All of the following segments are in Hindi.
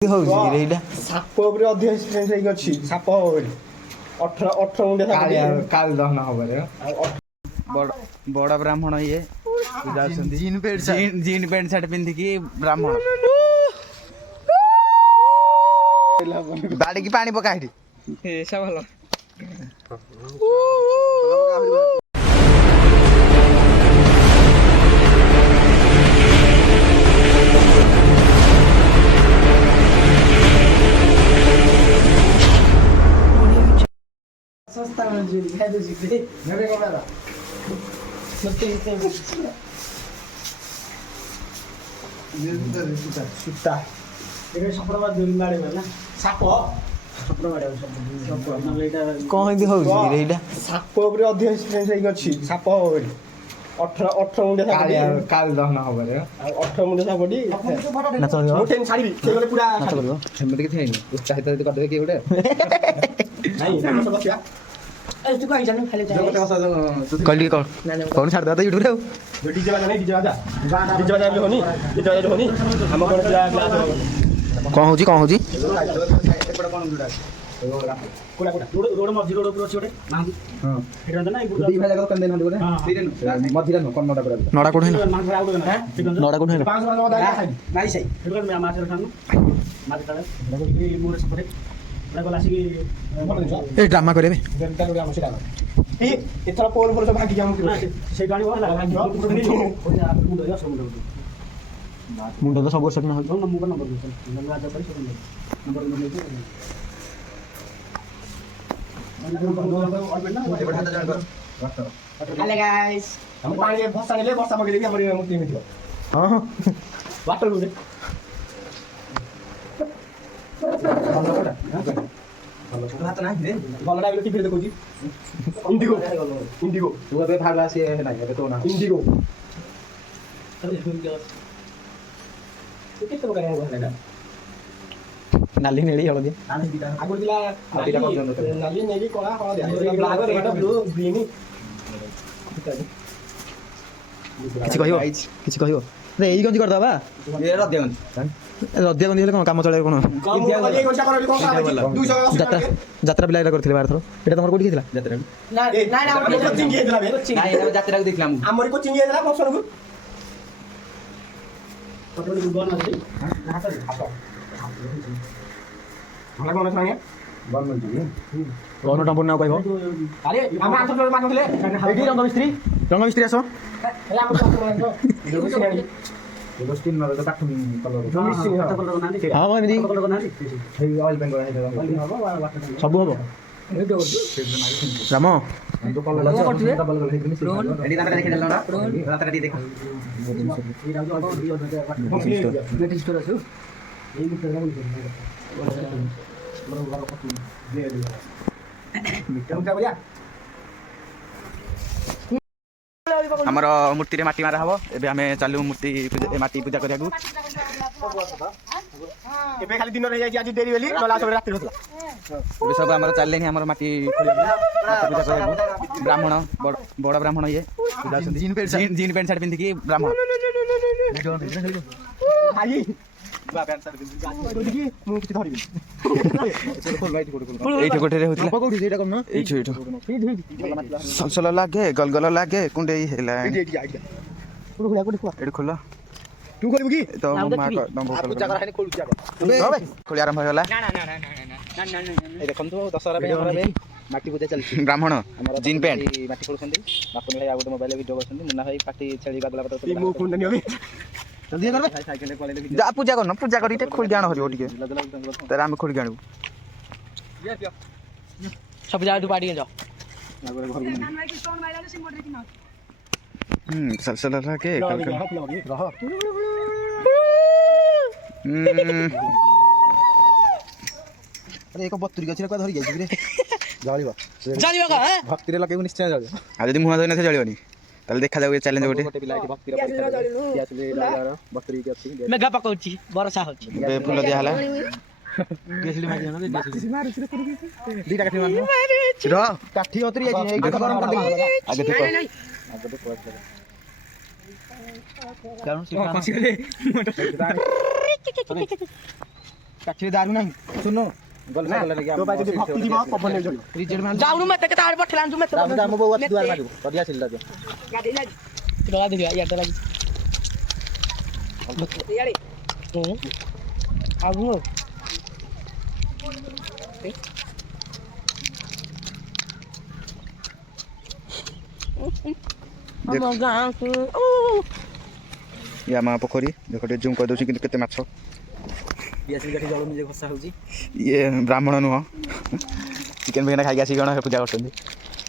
ସାପ ଉପରେ ଅଧିକ ଏକ୍ସପିରିଏନ୍ସ ହେଇକି ଅଛି। ସାପ ହବ ବୋଲି 18 ମୁଣ୍ଡିଆ କାଳ ଦହନ ହବରେ ବଡ ବ୍ରାହ୍ମଣ ଇଏ ଜିନ୍ ପ୍ୟାଣ୍ଟ ସାର୍ଟ ପିନ୍ଧିକି ବ୍ରାହ୍ମଣ ବାଡିକି ପାଣି ପକା ଏଠି ଭଲ सस्ता मंजूरी है तो जीते मेरे को मेरा सत्ते सुता देखो सपना बाद दूर मारे ना साप सपना मारे सब नले एटा कौन हिंदी होउची रे एटा साप ऊपर अधिक एक्सपीरियंस ହେଇକି ଅଛି ସାପ ହବ ବୋଲି 18 ମୁଣ୍ଡିଆ ସାପ କାଳ ଦହନ ହବରେ 18 ମୁଣ୍ଡିଆ ସାପଟି ନା ଚଳିବ ମୁଁ ଟେନ୍ ଛାଡ଼ିବି ସେ ଗଲେ ପୁରା ନା ଚଳିବ ସେମିତି କିଛି ହେଇନି ଉତ୍ସାହିତ ଯଦି କରିଦେବେ କିଏ ଗୋଟେ ନାଇଁ ନା ବସିବା ए तू कहीं जाने खाली जा कल कौन छाड़ दे यूट्यूब रे डीजे बाजा नहीं डीजे बाजा भी होनी डीजे बाजा होनी हम कोन पूरा क्लास कौन होजी एपड़ कोन जुडा कोला रोड मझी रोड ऊपर अछि ओटे नांदी हां एटा ना दी भाई जगह कंदे नांदी ओटे मझी रे कोन नडा पड़ा नडा कोन है मान आउट ना नडा कोन है 500 नाई सही एटा माछ रे खानु माछ तळे मोर सपरे ए ड्रामा करे एथर पोल पोल सब भागी जाम से गाड़ी वाला मुंड तो सब वर्ष न हो नंबर नंबर राजा पर नंबर हेलो गाइस हम पानी भसा ले वर्षा मगे भी हमर मूर्ति में थियो हां वाटर गुडे हाथ ना रे गलडा बिलो टिफिन देखो जी इंडिगो तू अबे भागा से है ना ये तो ना इंडिगो तो कितना बगा है गलडा नाली नेड़ी हळदी आगो दिला नाली नेड़ी कोला हळदी ब्लैक रेड ब्लू ग्रीन किछि कहयो रे एई गंजी कर दबा ये रद्यगंज रद्दिया गंजी हेले कोन काम चले कोन यात्रा बिला करथिले बार थरो एटा तमर कोठी केथिला यात्रा ना ना हमर कोचिंग गेथिला बे ना ये यात्रा को देखला हमर कोचिंग गेथिला फंक्शन को पटोली गुगल ना दे हाथ हमरा कोन छानिया बन मन जी कोन टंपुर ना कहबो अरे हम आंसर मानथिले एठी रंग मिस्त्री आसो हेला हम दोस्ती न तो काठ कलर कलर ना दे हां मैं दी कलर ना दे हे ऑयल पेंट है सब हो राम तो कलर डबल कलर है एडी तारा देखे देला ना रात राती देखा नेट स्टोर आसु ये भी तेरा बोल मिटा हमर मूर्ति रे माटी मारा हबो एबे हमें चालू मूर्ति माटी पूजा करिया गु एबे खाली दिन रे जाई आज देरी वेली नला सब रात होतला एबे सब हमर चालले नि हमर माटी खोलिया माटी पूजा करिया गु ब्राह्मण बड़ ब्राह्मण ये जीन पैंट सार्ट पिंधि की ब्राह्मण भाई बा पैंट सार्ट पिंधि की मु किछि धरिबि एठी कोठे रे होतला कोठी जेटा कोन एठी सलसल लागे गलगल लागे कुंडे हेला एठी खोला तू खोलिबु की तो मा नंबर पूजा कर हानि खोलु जाबो खोली आरंभ होला ना ए देखन तो दशहरा पे हमरा माटी पूजा चलछि ब्राह्मण जीन पैंट माटी खोलछन्ती बापन भाई आ गोटे मोबाइल वीडियो करछन्ती मुन्ना भाई पाटी छेली बागला पता मु फोन दनी होबे जल्दी करबे साइकिल पळे जा पूजा करन पूजा करी ते खोल जाण हरियो ठीक है तेरा हम खोल जाणू सब जा तू पाटी के जा सलसल लागे अरे एक 72 गछि रे धरि गेछि रे जळिबो का भक्ति रे लगेबो निश्चय जळिबो आ जदी मुहा धइना से जळियोनी ताले देखा जाउ चैलेंज गोटे पिला भक्ति रे परीक्षा दियासले डालार 72 के अछि मेगा पकोची बरसा होची बे फूल दिया हला गेसली मार जाना गेसली मार रे दीटा काठी मार रो काठी उतरी जाई एक गरम कर दे आगे देखो आगे तो पहुंच गया कारण से खसी गले କାଠିରେ ଦାରୁ ନାହିଁ ଶୁଣୁ ଗଲେ ଲାଗି ତୋ ପାଇଁ ଯଦି ଭକ୍ତି ଥିବ ପବନ ନେଇ ଚଳିବ ରିଜେକ୍ଟ ମାର ଯାଉନୁ ମତେ କେତେ ଆଡ ପଠେଲାନ ତୁ ମତେ ଆମ ବୋଉ ଅଛି ଦୁଆର ମାରିବ କରିଆ ସିଲା ଦେ ଗାଡି ଲାଗି ଡଲା ଦିଆ ୟାଡ ଲାଗି ইয়ারে আবু ଆମ ଗାଁକୁ या मा पोखरी देखो टे जूम कर दउची कि केते माछ ପିଆସି କାଠି ଜଳ ନିଜେ ଘଷା ହଉଛି ये ब्राह्मण नुह चिकन बिना खाई आसी गण पूजा करछन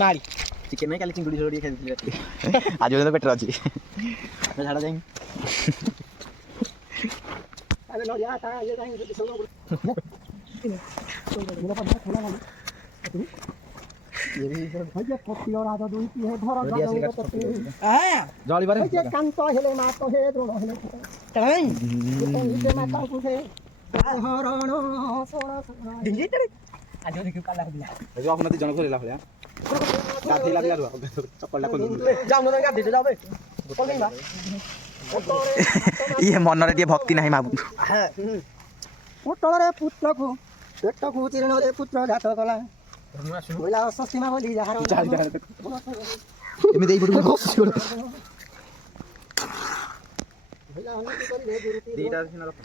ନାରୀ ଚିକେନ ନାହିଁ କାଲି ଚିଙ୍ଗୁଡ଼ି ଝୋଳ ଟିକେ ଖାଇଥିଲି ରାତିରେ आज तो पेटर अछि ଝାଡ଼ା ଯାଇ ଆରେ ନଡ଼ିଆ ତା ଇଏ କାହିଁ ଯଦି ସବୁ ଜଳି ବାରେ କାନ୍ତ ହେଲେ ମାତ ହେ ଦ୍ରୋଣ ହେଲେ ତଳେ ନିଜ ମାତାକୁ ହେ ହରଣ ଶୋଣ ଡିଙ୍ଗି ତଳେ ଆଜ ଦେଖିଉ କାଲା ହବିଲା ଯୋଉ ଆପଣ ଜଣ ଘରେଲା ଭଳିଆ ଗାଧେଇ ଲାଗିଲା ରୁଆ ଚପଲଟା ଖୋଲି ଯାଉ ମତେ ଗାଧେଇ ଯାଉ ବେ ପଳେଇବା ये मन रे भक्ति नाही माबू ପୁତଳରେ ପୁତ୍ରକୁ ପେଟକୁ ଚିରଣରେ ପୁତ୍ର ଜାତ କଲା ବୋଇଲା ଅସୀମା ବୋଲି ଯାହାର ଏମିତି ଏଇ ପଟକୁ ଦିଟା ସିନା ରଖ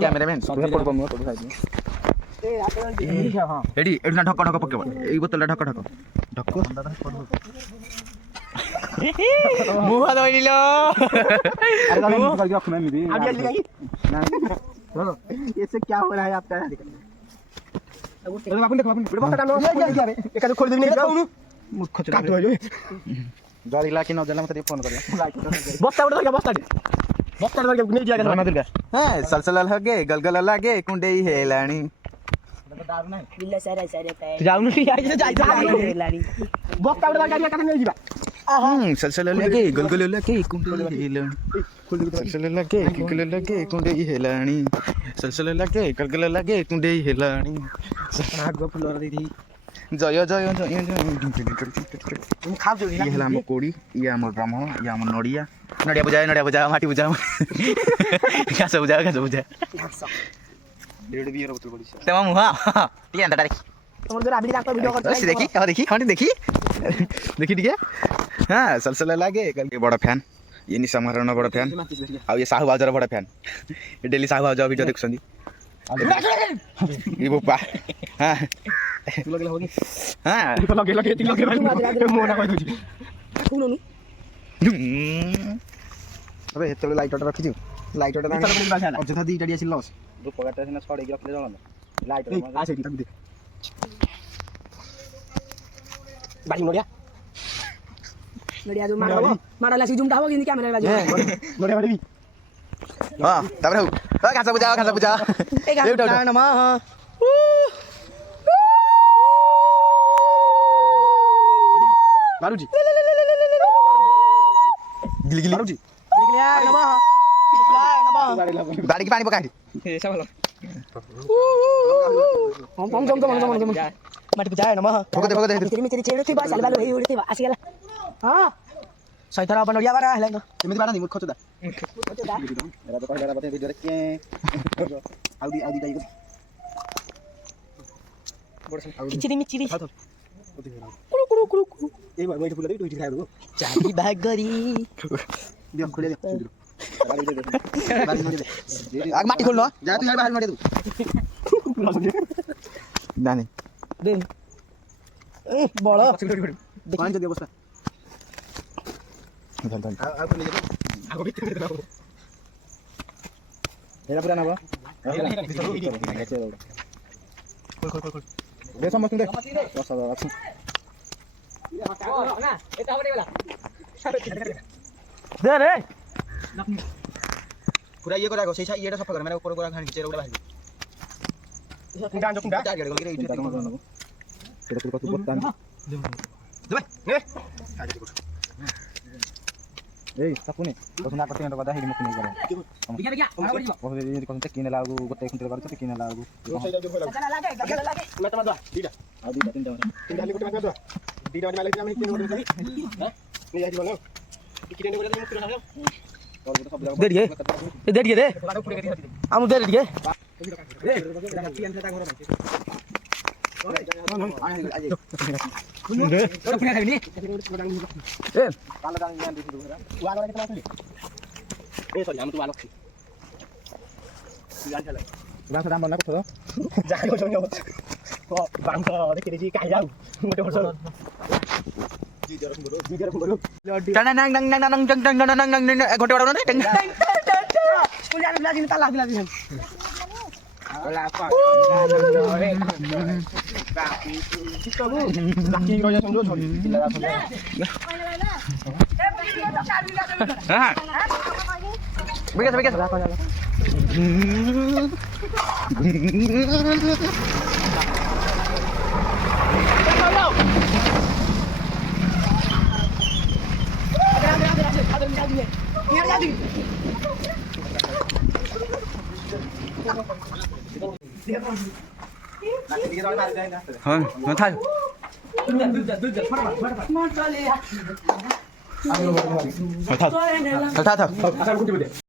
कैमरामैन एडी एडी ना ढक ढक पकेब ए बोतल ढक ढक ढक मुहा दइलो अरे करके रखना मेरी अब जल्दी गई ऐसे क्या हो रहा है आपका अपन देखो अपन बता डालो ये क्या बे एक खोल देनी जाऊनु मूर्ख काट हो जो जलिला कि न जलिला मते फोन करिया बस्ता उड़ के बस्ता करके नहीं दिया ना दुर्गा हां सलसल लगे गलगल लगे कुंडे हेलाणी बिल्ला सारा सारा पे जाऊनु जाई लाड़ी बस्ता उड़ के कथा नहीं जीवा सलसल लगे गलगल लगे कुंडे हेलाणी सलसल लगे गलगल लगे कुंडे हेलाणी सलसल लगे गलगल लगे कुंडे हेलाणी आग फुलर दीदी जय जय जय तुम खाओ जो ये हला हम कोड़ी ये हम ब्राह्मण ये हम नडिया नडिया बुझा माटी बुझा घास बुझा डेढ़ बियर बोतल पड़ी तेमा मुहा टी अंदर देखी तुम जो राबड़ी डाक्टर वीडियो करते देखी हां देखी देखी ठीक है हां सलसल लागे कल बड़ा फैन ये निशा महाराणा बड़ा फैन आ ये साहू बाजार बड़ा फैन ये डेली साहू बाजार वीडियो देखछंदी ये बोपा हां तू लगला होगी हां लगे ती लगे भाई मोना कहि दोजी सुनो नी अबे हेतले लाइटटा रखि दियो लाइटटा ना अजथा दीटा दिया लॉस धूपकाटा सिना छड़े के रखले जळन लाइट आ से तक दे बाड़ी मोड़िया जो मारला सी जुमटा हो कि कैमरा बाजू बड़े बड़े भी हां तबरे हो घास बुझा ए गाना नमा हां बारूजी गिली गिली बारूजी गिलिया नमा नमा बाड़ी की पानी पका ऐसा वाला हम मत बुझाए नमा फगो दे तेरी चेड़ो थी बस अलबालो हे उड़ती आसी गेला हां सैथरा अपन नडिया बारा हेला एमिति बारा नहीं मूर्ख चोदा एरा तो कहला बते वीडियो रे के आउडी जाई चिरी मिचिरी कुरु ए भाई बैठ फुला दे दुईटी खाइबो चाबी बैग गरी दियो खोले दे आग माटी खोल न जा तू यार बाहर मार दे ना नहीं दे ए बड़ पांच दे अवस्था धन धन आ ले जा आगो भीतर दे ना एरा पूरा ना बा खोल दे समस्त दे बस अच्छा ना एटा बडे वाला दे रे पूरा ये करा गो सेसा येटा सफा कर मेरा ऊपर पूरा खान चेरा उड़ा बाहर कुंडा कुंडा टारगेट गल के तेरा तू कतु बत्ता दे ए सपुने तो सुना करते तो बता है मुख नहीं करे देखिया मारो बड़ी ओ ये कोन ते किने लागू गोटे कुंटे कर ते किने लागू चला लागे मैं तो दो दीटा आ दीटा तीनटा तीनटा हेलीकॉप्टर में दो ଦିଟା ବାଡ଼ି ମାରିଲେ ଆମେ ତିନି ବାଡ଼ି ହଁ ନେଇ ଯାଇଥିବ ନା ଟିକେ ନେଇ ଗଲେ ମୁକ୍ତି ରଖାଯାଉ दे दिए ए दे दिए दे हम दे दिए nang nang nang nang nang nang nang nang nang nang घोटे वाला ना टेंग स्कूल जाने बुला दिन ताला दिला दिन हां बेगे बेगे हां था था था